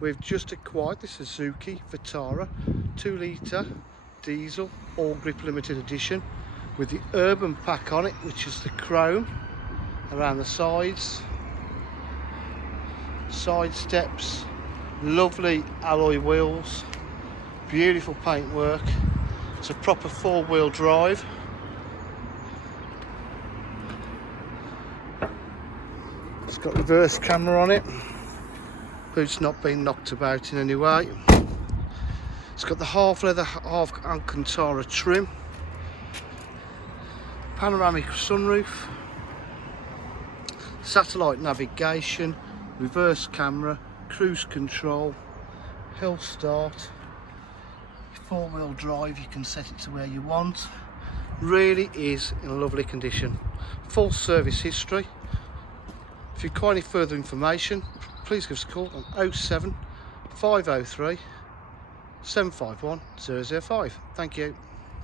We've just acquired the Suzuki Vitara 2 litre diesel ALLGRIP limited edition with the urban pack on it, which is the chrome around the sides, side steps, lovely alloy wheels, beautiful paintwork. It's a proper 4-wheel drive. It's got reverse camera on it. Boot's not been knocked about in any way. It's got the half leather, half Alcantara trim, panoramic sunroof, satellite navigation, reverse camera, cruise control, hill start, 4-wheel drive. You can set it to where you want. Really is in lovely condition. Full service history. If you require any further information, please give us a call on 07 503 751 005. Thank you.